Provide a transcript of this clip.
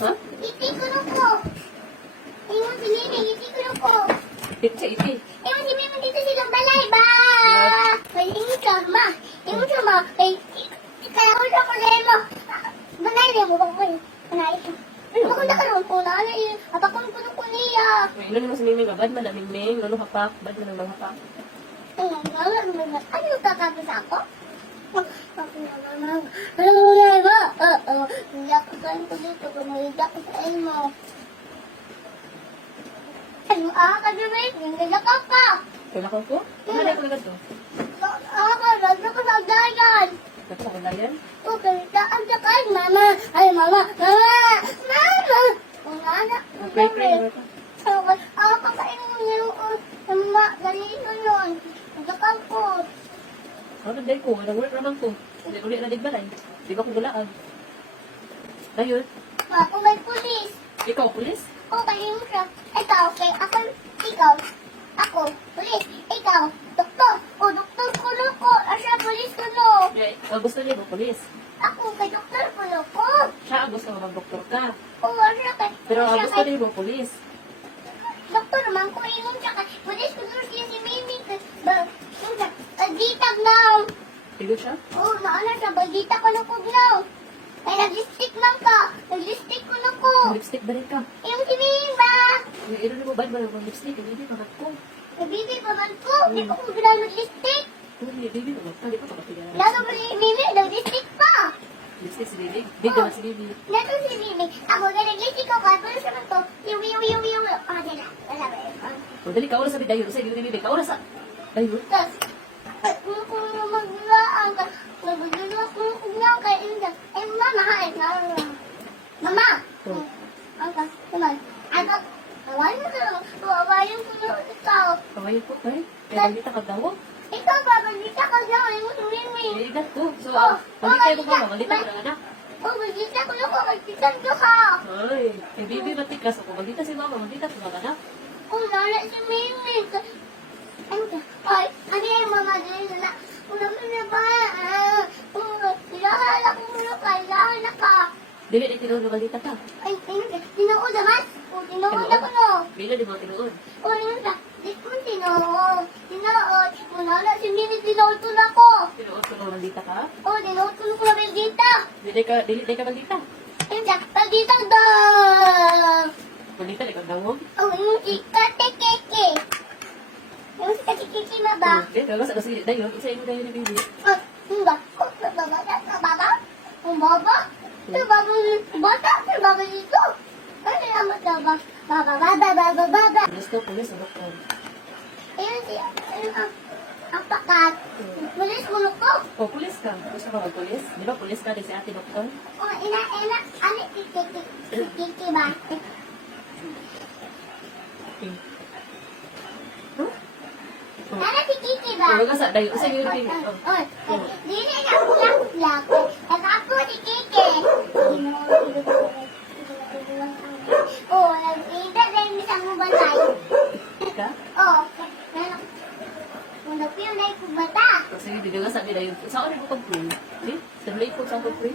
Ha? Iti ko na ko. Ingon si Mimi, iti ko na ko. Iti, iti. Ingon si Mimi dito silang balay ba? Kay ingon siya, ma. Ingon siya, ma. Kay, kaya ko siya kulay mo. Banay niya mo ba ko eh. Banay siya. Ako na karoon po na, ano yun. Apakon ko na ko niya. May ilo mo sa miming, bad man na miming, lalo hapak, bad man ang hapak. Ano yung kakabas ako? Ako na naman. Ano mo na ba? Oo. Hindi ako saan ko dito. Kumahiga ko sa mo. Ano ka Jumay? Hindi ka pa. Kaya ko ko? Ano na ko na to? Nagdo ko sa dayan. Nato ko na yan? Okay, daan ka kay mama. Ay, mama. Mama. Mama. Kung anak. Okay, pray. Ako kakain mo ngayon. Mama, ganito yun. Nagdakal ko. Ano din ko? Nag-work naman ko. Hindi ulit na digbalay. Di ba ko gulaan? Ayun. Ako may pulis. Ikaw, pulis? Okay, yung siya. Ikaw, okay. Ako, ikaw. Ako, pulis. Ikaw, doktor. O, doktor ko na ko. Asya, pulis ko no. Ang gusto niya ba, pulis? Ako, kay doktor ko na ko. Siya ang gusto mo mag-doktor ka. O, asya, kay... Pero ang asya, gusto kay niya ba, pulis? doktor naman ko, ingon siya. Kay pulis ko na siya si Mimi. Yung siya, agitag now. Tigo siya? Oo, naala siya. Bagita ko na ko now. Kaya nag-lipstick man ka. Nag-lipstick ko na ko. Lipstick ba rin ka? Yung si Mimi ba? Ilo ni mo, bad man ang lipstick. Hindi pa ko. Nabibi pa man ko. Hindi ko kung bilang nag-lipstick. Hindi, baby mo. Hindi pa kapatigan. Lalo ba ni Mimi, nag-lipstick pa. Lipstick si baby. Big naman si baby. Nato si Mimi. Ako na nag-lipstick ko. Kaya pala siya man to. Yung. Ah, dila. Wala ba yun? O, dali ka oras sa bidayo. Sa iyo ni baby. Ka oras sa... Ayun. Tapos, kung maglaan ka, magdudulwa ko na kay Inda. Eh, mama, ay, mama. Oh. Ang ka, naman. Ako, awayin mo ka lang. Awayin ko na ikaw. Kawayan po, ay. Kaya nandita ka daw. Ikaw, babagita ka na. Ay mo si Mimi. Iigat ko. So, Oh, pagkikay mo oh, ka, malita ko na anak. Oh, magdita ko na ko. Magditan ko ka. Ay, kay baby matikas ako. Malita si mama, malita ko na anak. Oh, nala si Mimi. Ano ka? Ay, ano yung mga ganyan na? Una mo na ba? Ilahala ko muna ka. Ilahala ka. Dili, di tinuod na malita ka. Ay, tinuod naman. O, tinuod ako no. Bila di mo tinuod. O, yun na. Di ko tinuod. Tinuod. Muna na si Mimi, tinuod ko na ko. Tinuod ko na malita ka. O, tinuod ko na ko na Belgita. Dili ka malita. Ayun siya, Belgita daw. Malita, di ka gawog. O, yung si Katekeke. Yung si Katekeke na ba? Okay, kaya sa kasi dayo, isa yung dayo ni baby. Ah, yung ba? Oh, bababa? Bababa? Ang baba? Yung baba yung bata? Yung baba dito? Ano yung amat na ba? Baba. Gusto ko sa doktor. Ayun siya. Ayun ang pakat. Pulis mo ko. O, pulis ka. Gusto ka mag-pulis? Di ba pulis ka din si ate doktor? O, ina. Ano, kiki ba? Okay. Huh? Ano si kiki ba? Ano ka sa dayo? Isa yung baby. Oy, dili na ulak-ulak. Nakapo si kiki. Oh, nagpinta din sa mo balay. Ka? Oh, kung napiyong na yung bata. Sige, di ka sa dayo. Saan ko pag-pray? Di? Sa late ko sa pag-pray?